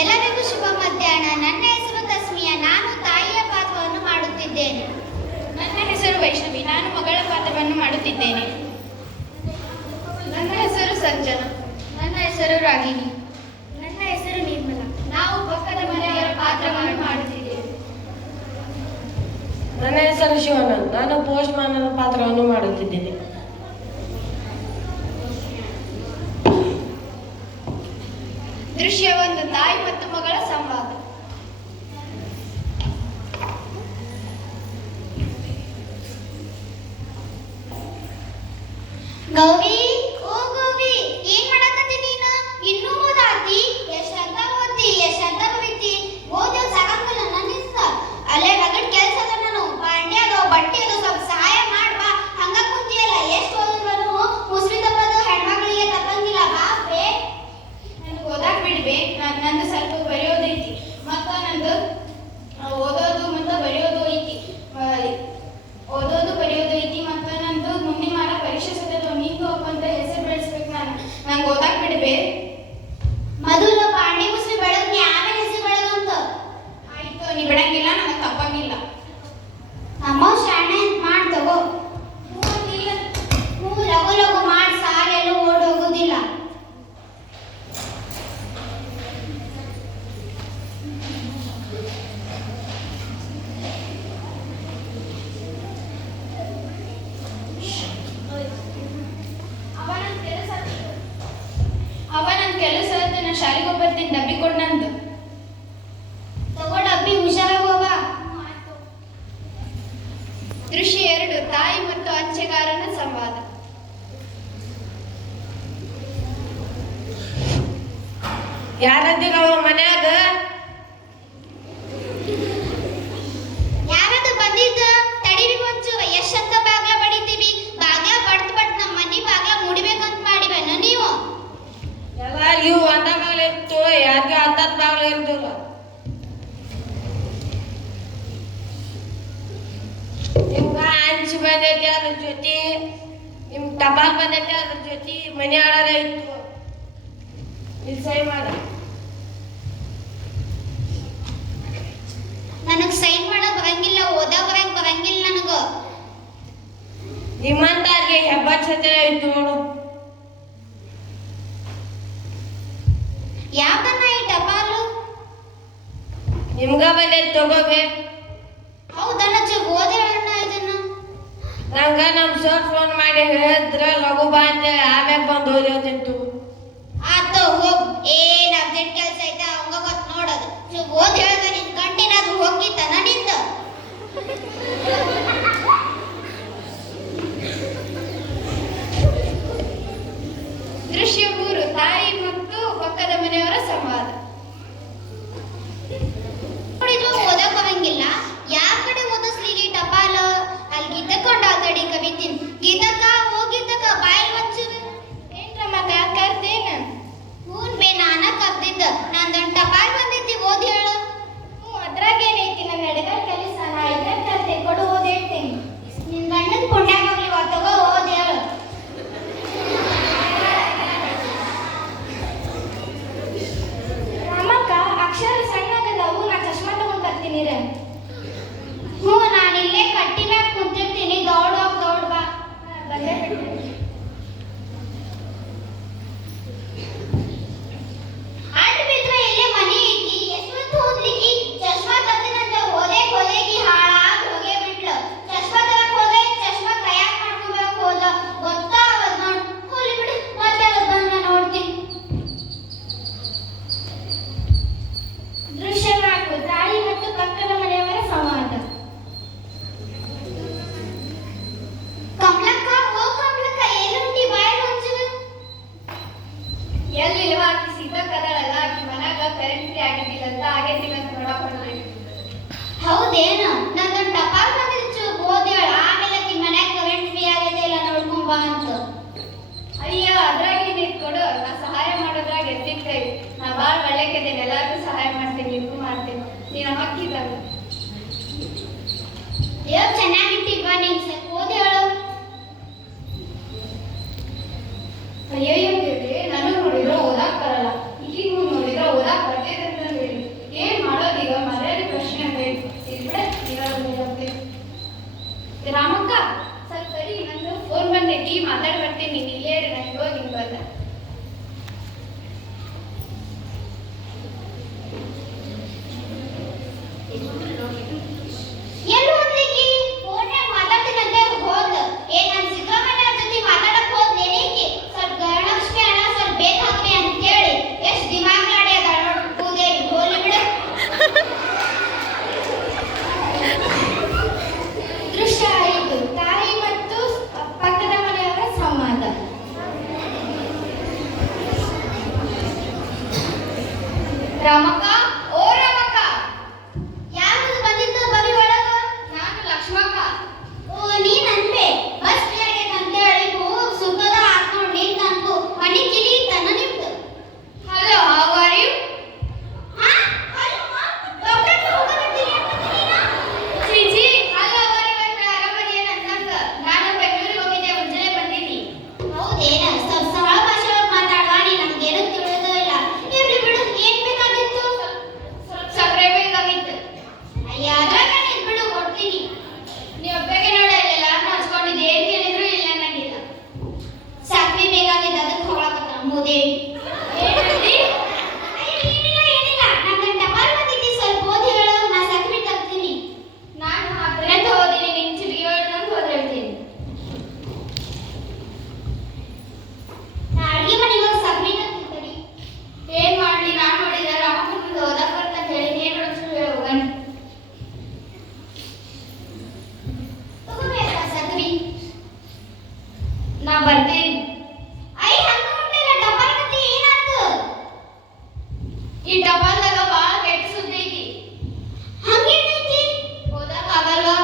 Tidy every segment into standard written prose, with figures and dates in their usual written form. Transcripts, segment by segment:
ಎಲ್ಲರಿಗೂ ಶುಭ ಮಧ್ಯಾಹ್ನ. ನನ್ನ ಹೆಸರು ತಸ್ಮಿಯಾ. ನಾನು ತಾಯಿಯ ಪಾತ್ರವನ್ನು ಮಾಡುತ್ತಿದ್ದೇನೆ. ನನ್ನ ಹೆಸರು ವೈಷ್ಣವಿ. ನಾನು ಮಗಳ ಪಾತ್ರವನ್ನು ಮಾಡುತ್ತಿದ್ದೇನೆ. ನನ್ನ ಹೆಸರು ಸಂಜನಾ. ನನ್ನ ಹೆಸರು ರಾಗಿಣಿ. ನನ್ನ ಹೆಸರು ನಿರ್ಮಲಾ. ನಾವು ಪಕ್ಕದ ಮನೆಯವರ ಪಾತ್ರವನ್ನು ಮಾಡುತ್ತಿದ್ದೇವೆ. ನನ್ನ ಹೆಸರು ಶಿವಾನಂದ್. ನಾನು ಪೋಸ್ಟ್ ಮ್ಯಾನ್ ಪಾತ್ರವನ್ನು ಮಾಡುತ್ತಿದ್ದೇನೆ. ದೃಶ್ಯ 1: ತಾಯಿ ಮತ್ತು ಮಗಳ ಸಂವಾದ. ಗೌರಿ, ಓ ಗೌರಿ, ಏನ್ ಮಾಡಕತ್ತಿ ನೀನು? ಇನ್ನೂ ಓದಾತಿ? ಎಷ್ಟಂತ ಓದ್ತಿ, ಎಷ್ಟಂತ ಬರೀತಿ? ಓದೋದು ಸಾಕಾಗಲ್ಲ ನನ್ನಿಂದ. ಅಲ್ಲೇ ರಗಡ್ ಕೆಲಸ ಅದ. ನಾನು ಬಾಂಡೆ ಅದು ಬಟ್ಟೆ ಅದು ಸ್ವಲ್ಪ ಸಹಾಯ ಮಾಡ್ಬಾ. ಹಂಗ ಕುಂತಿಯಲ್ಲ, ಎಷ್ಟು ಓದಿದ್ರು ಮುಸ್ಲಿ ತಪ್ಪದು ಹೆಣ್ಮಕ್ಳಿಗೆ ತಪ್ಪಂಗಿಲ್ಲ. ಬಾ ಬೇ. ನನಗೆ ಓದಾಕ್ ಬಿಡ್ಬೇ. ನಂದು ಸ್ವಲ್ಪ ಬರೆಯೋದೈತಿ, ಮತ್ತು ನಂದು ಓದೋದು ಮತ್ತು ಬರೆಯೋದು ಐತಿ. ಓದೋದು ಬರೆಯೋದು ಐತಿ, ಮತ್ತು ನಂದು ಮುಂದಿನ ವಾರ ಪರೀಕ್ಷೆ ಸತ್ತದು. ನಿಂದು ಒಬ್ಬಂತ ಹೆಸರು ಬೆಳೆಸ್ಬೇಕು. ನಂಗೆ ಓದಾಕ್ ಬಿಡ್ಬೇ. ಮೊದಲು ಬಾಂಡೆ ಮುಸ್ಲಿ ಬೆಳಗ್ನಿ, ಆಮೇಲೆ ಹೆಸರು ಬೆಳಗಂತ. ಆಯ್ತು, ನೀ ಬಿಡಂಗಿಲ್ಲ, ನನಗೆ ತಪ್ಪಂಗಿಲ್ಲ. ನಮ್ಮ ಶಾಣೆ ಮಾಡ್ ತಗೋ. ಹ್ಞೂ, ಲಗು ಲಗು ಮಾಡಿ ಸಾಲೆಲ್ಲೂ ಓಡ್ ಹೋಗೋದಿಲ್ಲ. ಅವ ನನ್ನ ಕೆಲಸ ನಾನು ಶಾಲೆಗೆ ಹೋಗ್ಬರ್ತೀನಿ. ಡಬ್ಬಿ ಕೊಡು ನಂದು. ತಗೋ ಡಬ್ಬಿ, ಹುಷಾರಾಗಿ ಹೋಗ. ದೃಶ್ಯ 2: ತಾಯಿ ಮತ್ತು ಅಂಚೆಗಾರನ ಸಂವಾದ. ಯಾರದಿರವ ಮನ್ಯಾಗ? ಯಾರದು ಬಂದಿದ್ದ? ತಡೀರಿ ಒಂಚೂರು. ಎಷ್ಟಂತ ಬಾಗ್ಲ ಬಡಿತೀವಿ? ಬಾಗ್ಲ ಬಡ್ದ್ ನಮ್ಮ ಮನಿ ಬಾಗ್ಲ ಮುಡಿಬೇಕಂತ ಮಾಡಿವೇನು ನೀವು? ಎಲ್ಲ ಇವು ಒಂದ ಬಾಗ್ಲ ಇತ್ತು, ಯಾರಿಗೆ 10 ಬಾಗ್ಲ ಇರ್ತಿಲ್ಲ. ನಿಮ್ಗ ಹಂಚಿ ಬಂದೈತಿ, ಅದ್ರ ಜೊತೆ ನಿಮ್ ಟಪಾಲ್ ಬಂದೈತಿ, ಅದ್ರ ಜೊತೆ ಮನೆ ಆಡೋದ ಇತ್ತು. ಇಲ್ಲಿ ಸೈ ಮಾಡ. ನನಗ್ ಸೈನ್ ಮಾಡಕ್ ಬರಂಗಿಲ್ಲ, ಓದಕ್ ಬರಂಗಿಲ್ಲ ನನಗ. ನಿಮ್ಮಂತಾರ್ಗೆ ಹೆಬ್ಬಚ್ಚತೆ ಇತ್ತು ನೋಡು. ಯಾವ್ದನ್ನ ಈ ಟಪಾಲು? ನಿಮ್ಗ ಬಂದೈತಿ, ತಗೋಬೇ. ಹೌದನ್ನ ಓದಿ ಹೇಳಣ್ಣ ಇದನ್ನ. ನಂಗ ನಮ್ ಸರ್ ಫೋನ್ ಮಾಡಿ ಹೇಳಿದ್ರ ಲಘು ಬಾ ಅಂತ, ಆಮ್ಯಾಗ ಬಂದು ಓದಿತ್ತು. ಆತ ಹೋಗ್. ಏನ್ ಅರ್ಜೆಂಟ್ ಕೆಲ್ಸ ಐತೆ ಅವಂಗ ಗೊತ್ತು ನೋಡೋದು. ಓದ್ ಹೇಳ್ದ ನಿನ್ ಗಂಟೆನಾದ್ರು ಹೋಗಿತ್ತ ನನ್ನಿಂದ. ದೃಶ್ಯ 3: ತಾಯಿ ಮತ್ತು ಪಕ್ಕದ ಮನೆಯವರ ಸಂವಾದ. ನೋಡಿದ್ರು ಓದಕ್ ಬರಂಗಿಲ್ಲ. ಯಾರ ಕಡೆ ಓದಿಸ್ಲಿಗೆ ಟಪಾಲ? ಅಲ್ಲಿ ಗೀತಕೊಂಡ ತಡಿ ಕವಿತೀನಿ. ಗೀತಕ್ಕ, ಹೋಗಿದ್ದಕ್ಕ ಬಾಯಲ್ ಒಂಚೂರು. ಏನ್ರಮ್ಮ ಕರ್ತೇನ? ಹೂನ್ ಬೇ, ನಾನ ಕರ್ದಿದ್ದ. ನಂದೊಂದ್ ಟಪಾಲ್ ಬಂದೈತಿ, ಓದ್ ಹೇಳು. ಅದ್ರಾಗೇನೈತಿ? ನನ್ನ ಎಡಗಲ್ ಕೆಲಸ, ನಾ ಇದನ್ನ ಕರ್ತೆ ಕೊಡು, ಓದ್ ಹೇಳ್ತೇನೆ. ನಿನ್ ಗಂಡನ್ ಕೊಂಡ್ಯಾಗ ಹೋಗ್ಲಿ, ತಗೋ ಓದ್ ಹೇಳು. ರಾಮಕ್ಕ, ಅಕ್ಷರ ಸಣ್ಣಗದವು, ನಾ ಚಶ್ಮಾ ತಗೊಂಡ್ ಬರ್ತೀನಿ ರೀ. ಹ್ಞೂ, ನಾನು ಇಲ್ಲೇ ಕಟ್ಟಿ ಮ್ಯಾಗ ಕುಂತಿರ್ತೀನಿ. ದೌಡ್ ಹೋಗ್, ದೌಡ್ ಬಾ. ಬಂದೇ ಬಿಡ್ತೀನಿ. ಅಡ್ಡ ಬಿದ್ರೆ ಇಲ್ಲೇ ಮನೆ ಐತಿ. ಎಷ್ಟೊತ್ತು ಓದ್ಲಿಕ್ಕಿ? ಚಶ್ಮಾ ತತ್ತಿನಂತ ಹೋದೇಗಿ ಹಾಳಾಗಿ ಹೋಗೇ ಬಿಟ್ಲು. ಚಶ್ಮಾ ತರಕ್ ಹೋದೆ, ಚಶ್ಮಾ ಕೈಯಾಗ ಮಾಡ್ಕೊಬೇಕು ಹೋದ. ಗೊತ್ತಾಗದ್ ನೋಡ್. ಹೋಗ್ಲಿ ಬಿಡು, ಮತ್ತೆ ಅವತ್ತು ಬಂದ ನೋಡ್ತೀನಿ. ದೃಶ್ಯ 4: ತಾಯಿ ಮತ್ತು ಪಕ್ಕದ ಮನೆಯವರ ಸಂವಾದ. ಕಮಲಕ್ಕ, ಓ ಕಮಲಕ್ಕ, ಎಲ್ಲುಂಟಿ ಬಾಯ್ ಒಂಚೂರು. ಎಲ್ಲಿಲ್ವ ಆಕಿ ಸೀತಾಕರಳಲ್ಲ, ಆಕಿ ಮನ್ಯಾಗ ಕರೆಂಟ್ ಫ್ರೀ ಆಗಿದ್ದಿಲ್ಲ ಅಂತ ಆಗೈತಿಲ್ಲ ಅಂತ ನೋಡಕ್ ಹೊಂಟ್ರಿ. ಹೌದೇನು? ನಂದೊಂದು ಟಪಾಲ್ ಬಂದಿತ್ತು, ಓದ್ ಹೇಳ. ಆಮೇಲೆ ಆಕಿ ಮನ್ಯಾಗ ಕರೆಂಟ್ ಫ್ರೀ ಆಗೈತೆ ಇಲ್ಲ ನೋಡ್ಕೊಂಡ್ ಬಾ ಅಂತ. ಅಯ್ಯ, ಅದ್ರಾಗ ಏನೈತ್ ಕೊಡು. ನಾ ಸಹಾಯ ಮಾಡೋದ್ರಾಗ ಎತ್ತಿರ್ತೇವೆ. ನಾ ಭಾಳ ಒಳ್ಳೆಕದೇನೆ, ಎಲ್ಲಾರ್ಗೂ ಸಹಾಯ ಮಾಡ್ತೇನೆ, ನಿನ್ಗೂ ಮಾಡ್ತೇನೆ. ನೀನು ಅಕ್ಕಿದಾಗ ದೇವ್ ಚೆನ್ನಾಗಿಟ್ಟಿಲ್ವಾ ನೀನ್? ಸ್ವಲ್ಪ ಓದ್ ಹೇಳು. ಅಯ್ಯಯ್ಯೋ ದೇವ್ರೇ, ನಾನು ನೋಡಿದ್ರೆ ಓದಾಕ್ ಬರಲ್ಲ. ಈಗ ನೋಡಿದ್ರೆ ಓದಾಕ್ ಬರ್ತೈತೆ ಅಂತ ರಾಮಕ್ಕ, ಓ ರಾಮಕ್ಕ, ಯಾರು ಬಂದಿದ್ದು ಬರಿ ಒಳಗ? ನಾನು ಲಕ್ಷ್ಮಕ್ಕ. ಓ ನೀನ್ ಅನ್ಬೆ ಬಸ್ ಕ್ಲಿಯರ್ ಅಂತ ಹೇಳಿ ಸುತ್ತದ ಹಾಕೊಂಡು ನಿಂತ ಅನ್ಕೋ ಮನಿ ಕಿಲಿ ತನ್ನ ನಿಮ್ದು. Hello, how are you? ಹಾ ಅಲ್ಲಮ್ಮ ಡಾಕ್ಟರ್ ಹೋಗಕತ್ತೀನಿ ಅಂತ ನೀನಾ? ಜಿಜಿ, ಹಲೋ ಅವರ್ ಇವತ್ತು ಆರಾಮದಿ ಏನಂತಂಗ. ನಾನು ಬೆಂಗಳೂರಿಗೆ ಹೋಗಿದ್ದೆ, ಮುಂಜಾನೆ ಬಂದೀನಿ. ಹೌದೇನ? ಸ್ವಲ್ಪ ಸರಳ ಭಾಷೆ ಒಳಗ್ ಮಾತಾಡುವ, ನೀ ನಮ್ಗೇನು ತಿಳಿಯೋದೇ ಇಲ್ಲ. ಇರ್ಲಿ ಬಿಡು, ಏನ್ ಬೇಕಾಗಿತ್ತು? ಸ್ವಲ್ಪ ಸಕ್ಕರೆ ಬೇಕಾಗಿತ್ತು. ಅಯ್ಯ ಅದ್ರಾಗ ನೀನ್ ಬಿಡು ಕೊಡ್ತೀನಿ. ನೀವು ಒಬ್ಬಗೆ ನೋಡಿ ಇಲ್ಲ ಹಚ್ಕೊಂಡಿದ್ದೆ, ಏನ್ ಕೇಳಿದ್ರು ಇಲ್ಲ ಅನ್ನಂಗಿಲ್ಲ. ಸಕ್ರಿ ಬೇಕಾಗಿದ್ದ ಅದಕ್ಕೆ ಹೋಗಕತ್ತ ಮೂದೇವಿ. ಏನಂದಿ? ಅಯ್ಯ ಏನಿಲ್ಲ ಏನಿಲ್ಲ, ನಂಗೆ ಟಪಾಲ್ ಬಂದಿದ್ದಿ ಸ್ವಲ್ಪ ಓದಿ ಹೇಳು, ನಾ ಸಕ್ರಿ ತಗ್ತೀನಿ. ನಾನು ಹತ್ತರಂತ ಓದಿನಿ, ನಿನ್ ಚಿಟಿಗೆ ಹೊಡೆದಂತ ಓದಿರ್ತೀನಿ. ನಾ ಅಡ್ಗೆ ಮನೆಗೆ ಹೋಗಿ ಸಕ್ರಿ ತಗ್ತೀನಿ. ಏನ್ ಮಾಡ್ಲಿ, ನಾನ್ ನೋಡಿದ ರಾಮಕ್ಕನ ಮುಂದೆ ಓದಕ್ ಬರ್ತಂತ ಹೇಳಿ ಏನ್ ನೋಡ್ಸು ಹೋಗಣ. ತಗೋಬೇಕಾ ಸಕ್ರಿ? ನಾ ಬರ್ತೇನೆ. ಅಯ್ಯ ಹಂಗ ಉಂಟಿಲ್ಲ ಟಪಾಲ್ ಕತ್ತಿ ಏನಾಯ್ತು? ಈ ಟಪಾಲ್ದಾಗ ಬಾಳ ಕೆಟ್ಟ ಸುದ್ದಿ ಐತಿ. ಹಂಗೇನೈತಿ? ಓದಕ್ ಆಗಲ್ವಾ?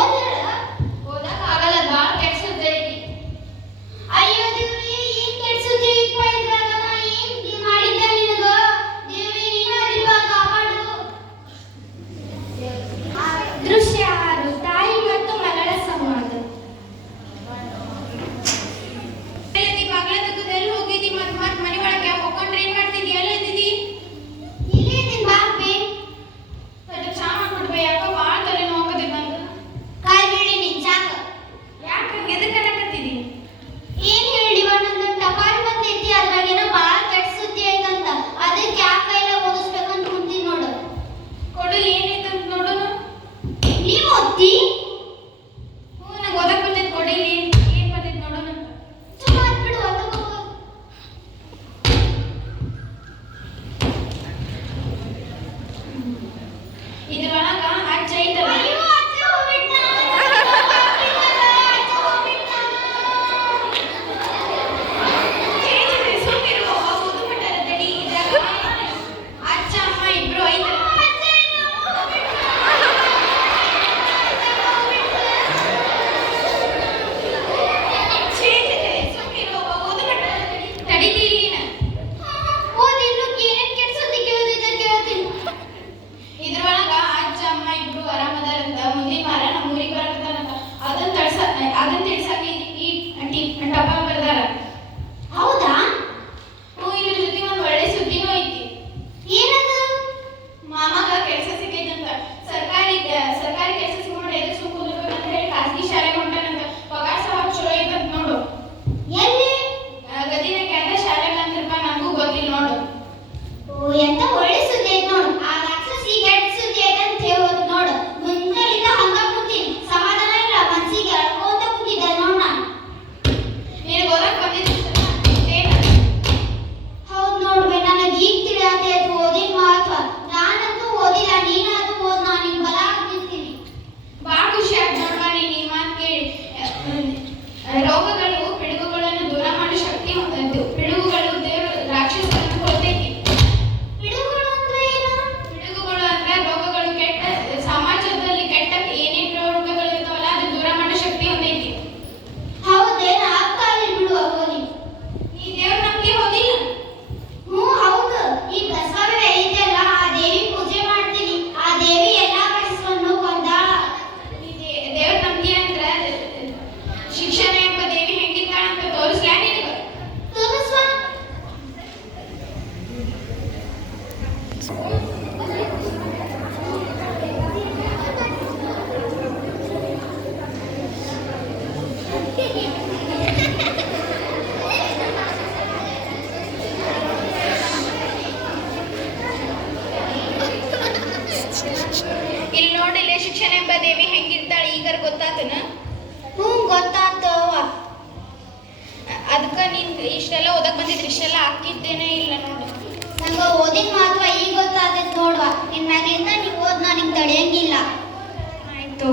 ಓದ್ ಹೇಳು. ಓದಕ್ ಆಗಲ್ಲ, ಬಾಳ ಕೆಟ್ಟ ಸುದ್ದಿ ಐತಿ. ಅಯ್ಯೋ ದೇವ್ರೇ, ಏನ್ ಕೆಟ್ಟ ಸುದ್ದಿ ಐತ್ಪ ಇದ್ರಾಗ? ನಾ ಏನ್ ಮಾಡಿದ್ದೆ ನಿನಗ? ದೇವ್ರೇ ನೀನ ಅದಿಲ್ವಾ, ಕಾಪಾಡು. ದೃಶ್ಯ 6 ತಾಯಿ ಮತ್ತು ಮಗಳ ಸಂವಾದ. ಬಾಗ್ಲ ತಗದಲ್ಲಿ ಹೋಗಿದ್ದಿ, ಮತ್ ಮನೆ ಒಳಗೆ ಹೋಗ್ಕೊಂಡ್ರೆ ಏನ್ ಮಾಡ್ತಿದ್ದಿ? ಎಲ್ಲಿದ್ದಿ? ಇಲ್ಲೇ ಇದೀನ್ ಬಾ ಅಪ್ಪಿ. ಸ್ವಲ್ಪ ಚಾ ಮಾಡ್ಕೊಡ್ಬೇ, ಯಾಕೋ ಬಾಳ ತಲೆ ನೋವಾಗದೆ ಬಂದು. ಕಾಲ್ ಬೀಳಿ ನಿನ್ ಚಾಕ. ಯಾಕೆ ಎದಕ್ಕೆ ಅನ್ನಕತ್ತಿದಿ? ಏನ್ ಹೇಳಿವ, ನಂದು ಟಪಾಲ್ ಬಂದೈತಿ, ಅದ್ರಾಗೇನೋ ಬಾಳ ಕೆಟ್ಟ ಸುದ್ದಿ ಐತಂತ. ಅದಕ್ಕೆ ಯಾವ ಕೈಲ ಓದಿಸ್ಬೇಕಂತ ಕುಂತೀನಿ ನೋಡು. ಕೊಡಲಿ ಏನೈತಂತ ನೋಡೋನು. ನೀವ್ ಓದ್ತಿ? ಹ್ಞೂ, ನಂಗೆ ಓದಕ್ ಬಂದೈತೆ, ಕೊಡಿಲಿ ಏನ್ ಬಂದೈತೆ ನೋಡೋಣ. ಸುಮ್ಮ ಬಿಡು, ಒತ್ತಗೋ. ಇದ್ರೊಳಗ ಅಜ್ಜ ಐತಲ್ಲ. ಅಯ್ಯೋ ಅಜ್ಜ ಹೋಗ್ಬಿಟ್ಟ. ಅಜ್ಜ ಹೋಗ್ಬಿಟ್ಟ. ಸುಮ್ಮಿರು, ಓದು ಬಿಟ್ಟಾರ ತಡಿ. ಇದ್ರಾಗ ಅಜ್ಜ ಅಮ್ಮ ಇಬ್ರು ಐತಲ್ಲ. ಅಜ್ಜ ಇನ್ನು ಹೋಗ್ಬಿಟ್ಟ. ಸುಮ್ಮಿರು, ಓದು ಬಿಟ್ಟಾರ ತಡಿ. ತಡಿತಿ ನೀನ. ಓದಿನ್ನು ಏನೇನ್ ಕೆಟ್ಟ ಸುದ್ದಿ ಕೇಳೋದಿದೆ ಕೇಳ್ತೀನಿ. ಇದ್ರೊಳಗ ಅಜ್ಜ ಅಮ್ಮ ಇಬ್ರು ಆರಾಮದಾರಂತ. ಮುಂದಿನ ವಾರ ನಮ್ಮ ಊರಿಗೆ ಬರಕತ್ತಾರಂತ. ಅದನ್ನ ತಿಳ್ಸಾಕ ಈ ಟಪಾಲ್ ಬರ್ದಾರ. ಹೌದಾ? ಹ್ಞೂ, ಇದ್ರ ಜೊತೆ ಒಂದ್ ಒಳ್ಳೆ ಸುದ್ದಿನೂ ಐತಿ. ಏನದು? ಮಾಮಗ ಕೆಲಸ ಸಿಕ್ಕೈತಂತ. ಸರ್ಕಾರಿ ಕೆಲಸ ಸಿಕ್ಕೊಂಡ್ರೆ ಎದಕ್ಕೆ ಸುಮ್ ಕುಂದ್ರಬೇಕಂತ ಹೇಳಿ ಖಾಸಗಿ ಶಾಲೆಗೆ ಹೊಂಟಾನಂತ. ಪಗಾರ ಸಹ ಚಲೋ ಐತಂತ ನೋಡು. ಎಲ್ಲಿ? ಗದಿನ ಕೆಂದ ಶಾಲೆಗೆ ಅಂದ್ರಪ್ಪ, ನನಗೂ ಗೊತ್ತಿಲ್ಲ ನೋಡು. ಓ ಎಂತ ಒಳ್ಳೆ ಸುದ್ದಿ ಐತ್ ನೋಡು. ಆ ರಾಕ್ಷಸಿ ಕೆಟ್ಟ ಸುದ್ದಿ ಐತಂತ ಹೇಳೋದು ನೋಡು. ಮುಂಜಾನಿಂದ ಹಂಗ ಕೂತೀನಿ, ಸಮಾಧಾನ ಇಲ್ಲ, ಮನ್ಸಿಗೆ ಅಳ್ಕೋತ ಕೂತಿದ್ದೆ ನೋಡ್ ನಾನು. ನಿನಗೆ ಓದಕ್ ಬಂದಿದ್ದು ಏನ? ಹೌದ್ ನೋಡ್ಬೆ, ನನಗೆ ಈಗ ತಿಳಿಯಾತೈತು ಓದಿನ ಮಹತ್ವ. ನಾನಂತೂ ಓದಿಲ್ಲ, ನೀನಾದ್ರೂ ಓದ್, ನಾನು ನಿನ್ ಬಲ ಆಗ್ತಿರ್ತೀನಿ. ಭಾಳ ಖುಷಿ ಆಯ್ತು ನೋಡ್ಬಾ ನೀನ್ ಈ ಮಾತು ಕೇಳಿ. ರೋಗಗಳು ಪಿಡುಗುಗಳನ್ನು ದೂರ ಮಾಡೋ ಶಕ್ತಿ ಪಿಡುಗುಗಳು ದೇವರು ರಾಕ್ಷಸರನ್ನು ಕೊಡ್ತೈತಿ. ಪಿಡುಗುಗಳು ಅಂದ್ರೆ ಏನು? ಪಿಡುಗುಗಳು ಅಂದ್ರೆ ರೋಗಗಳು, ಕೆಟ್ಟ ಸಮಾಜದಲ್ಲಿ ಕೆಟ್ಟ ಏನೇನ್ ರೋಗಗಳು ಇರ್ತಾವಲ್ಲ ಅದು ದೂರ ಮಾಡೋ ಶಕ್ತಿ ಹೊಂದೈತಿ. ಹೌದೇನ? ಅಕ್ಕ ಅಲ್ಲಿ ಬಿಡು ಓದಿ. ನೀ ದೇವ್ರ ನಂಬಿಕೆ ಹೋದಿಲ್ಲ? ಹ್ಞೂ ಹೌದು. ಈ ಬಸವಣ್ಣ ಇದೆಯಲ್ಲ, ಆ ದೇವಿ ಪೂಜೆ ಮಾಡ್ತೀನಿ. ಆ ದೇವಿ ಎಲ್ಲಾ ಕಷ್ಟವನ್ನು ಕೊಂದಾಳ. ಈ ದೇವ್ರ ನಂಬಿಕೆ ಅಂದ್ರೆ ಶಿಕ್ಷಣ ಎಂಬ ದೇವಿ ಹೆಂಗಿರ್ತಾಳಂತ ತೋರಿಸ್ಲಾ ನಿನಗ? ತೋರಿಸ್ವಾ? ಇಲ್ಲಿ ನೋಡಿಲ್ಲ ಶಿಕ್ಷಣ ಎಂಬ ದೇವಿ ಹೆಂಗಿರ್ತಾಳೆ, ಈಗಾರ ಗೊತ್ತಾತನ? ಹ್ಞೂ ಗೊತ್ತಾತವ. ಅದಕ್ಕೆ ನೀನ್ ಇಷ್ಟೆಲ್ಲ ಓದಕ್ ಬಂದಿದ್ರೆ ಇಷ್ಟೆಲ್ಲ ಹಾಕಿದ್ದೇನೆ ಇಲ್ಲ ನೋಡು. ನಂಗೆ ಓದಿನ ಮಹತ್ವ ಈಗ ಗೊತ್ತಾದೈತೆ ನೋಡ್ವಾ. ಇನ್ಮ್ಯಾಲಿಂದ ನೀವು ಓದ್, ನನಗೆ ತಡೆಯಂಗಿಲ್ಲ. ಆಯ್ತು.